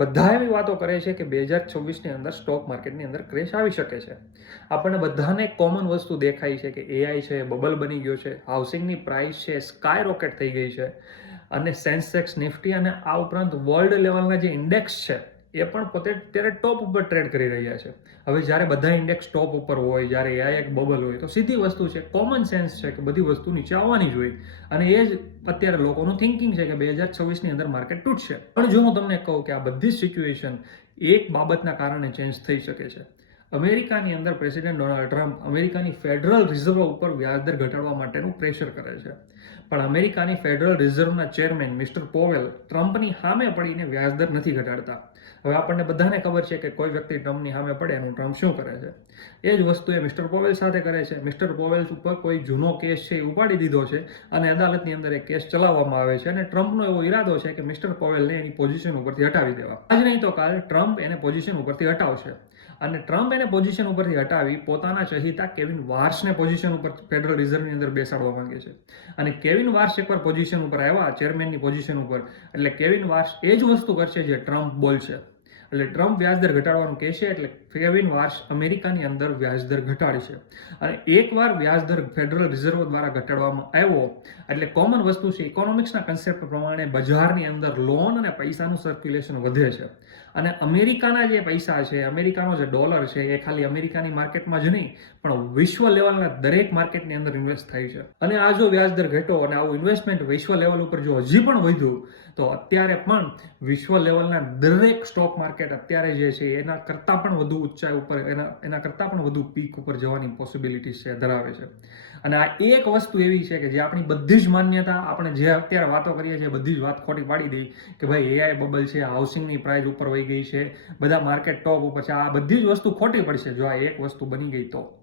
બધા એવી વાતો કરે છે કે 2026ની અંદર સ્ટોક માર્કેટની અંદર ક્રેશ આવી શકે છે. આપણને બધાને કોમન વસ્તુ દેખાય છે કે એઆઈ છે, બબલ બની ગયો છે, હાઉસિંગની પ્રાઇસ છે સ્કાય રોકેટ થઈ ગઈ છે, અને સેન્સેક્સ, નિફ્ટી અને આ ઉપરાંત વર્લ્ડ લેવલના જે ઇન્ડેક્સ છે એ પણ પોતે અત્યારે ટોપ ઉપર ટ્રેડ કરી રહ્યા છે. હવે જ્યારે બધા ઇન્ડેક્સ ટોપ ઉપર હોય, જ્યારે એઆઈ એક બબલ હોય, તો સીધી વસ્તુ છે, કોમન સેન્સ છે કે બધી વસ્તુ નીચે આવવાની જ હોય. અને એ જ અત્યારે લોકોનું થિંકિંગ છે કે 2026ની અંદર માર્કેટ તૂટશે. પણ જો હું તમને કહું કે આ બધી સિચ્યુએશન એક બાબતના કારણે ચેન્જ થઈ શકે છે. અમેરિકાની અંદર પ્રેસિડેન્ટ ડોનાલ્ડ ટ્રમ્પ અમેરિકાની ફેડરલ રિઝર્વ ઉપર વ્યાજદર ઘટાડવા માટેનું પ્રેશર કરે છે. પણ અમેરિકાની ફેડરલ રિઝર્વના ચેરમેન મિસ્ટર પોવેલ ટ્રમ્પની સામે પડીને વ્યાજદર નથી ઘટાડતા. હવે આપણને બધાને ખબર છે કે કોઈ વ્યક્તિ ટ્રમ્પની સામે પડે એનું ટ્રમ્પ શું કરે છે. એ જ વસ્તુ એ મિસ્ટર પોવેલ સાથે કરે છે. મિસ્ટર પોવેલ ઉપર કોઈ જૂનો કેસ છે એ ઉપાડી દીધો છે અને અદાલતની અંદર એ કેસ ચલાવવામાં આવે છે અને ટ્રમ્પનો એવો ઈરાદો છે કે મિસ્ટર પોવેલને એની પોઝિશન ઉપરથી હટાવી દેવા. આજ નહીં તો કાલ ટ્રમ્પ એને પોઝિશન ઉપરથી હટાવશે. અને ટ્રમ્પ એને પોઝિશન ઉપરથી હટાવી પોતાના ચહીતા કેવિન વાર્સને પોઝિશન ઉપર ફેડરલ રિઝર્વની અંદર બેસાડવા માંગે છે. અને કેવિન વાર્સ એકવાર પોઝિશન ઉપર આવ્યા ચેરમેનની પોઝિશન ઉપર, એટલે કેવિન વાર્સ એ જ વસ્તુ કરશે જે ટ્રમ્પ બોલશે. એટલે ટ્રમ્પ વ્યાજદર ઘટાડવાનું કહેશે એટલે કેવિન વાર્સ અમેરિકાની અંદર વ્યાજદર ઘટાડશે. અને એકવાર વ્યાજદર ફેડરલ રિઝર્વ દ્વારા ઘટાડવામાં આવ્યો એટલે કોમન વસ્તુ છે, ઇકોનોમિક્સના કન્સેપ્ટ પ્રમાણે બજારની અંદર લોન અને પૈસાનું સર્ક્યુલેશન વધે છે. અને અમેરિકાના જે પૈસા છે, અમેરિકાનો જે ડોલર છે, એ ખાલી અમેરિકાની માર્કેટમાં જ નહીં પણ વિશ્વ લેવલના દરેક માર્કેટની અંદર ઇન્વેસ્ટ થાય છે. અને આ જો વ્યાજદર ઘટો અને આવું ઇન્વેસ્ટમેન્ટ વિશ્વ લેવલ ઉપર જો હજી પણ વધ્યું તો અત્યારે પણ વિશ્વ લેવલના દરેક સ્ટોક માર્કેટ અત્યારે જે છે એના કરતાં પણ વધુ ઊંચાઈ ઉપર એના કરતાં પણ વધુ પીક ઉપર જવાની પોસિબિલિટીઝ છે ધરાવે છે. અને આ એક વસ્તુ એવી છે કે જે આપણી બધી જ માન્યતા, આપણે જે અત્યારે વાતો કરીએ છીએ બધી જ વાત ખોટી પાડી દઈ કે ભાઈ એઆઈ બબલ છે, હાઉસિંગની પ્રાઇસ ઉપર વહી ગઈ છે, બધા માર્કેટ ટોપ ઉપર છે. આ બધી જ વસ્તુ ખોટી પડશે જો આ એક વસ્તુ બની ગઈ તો.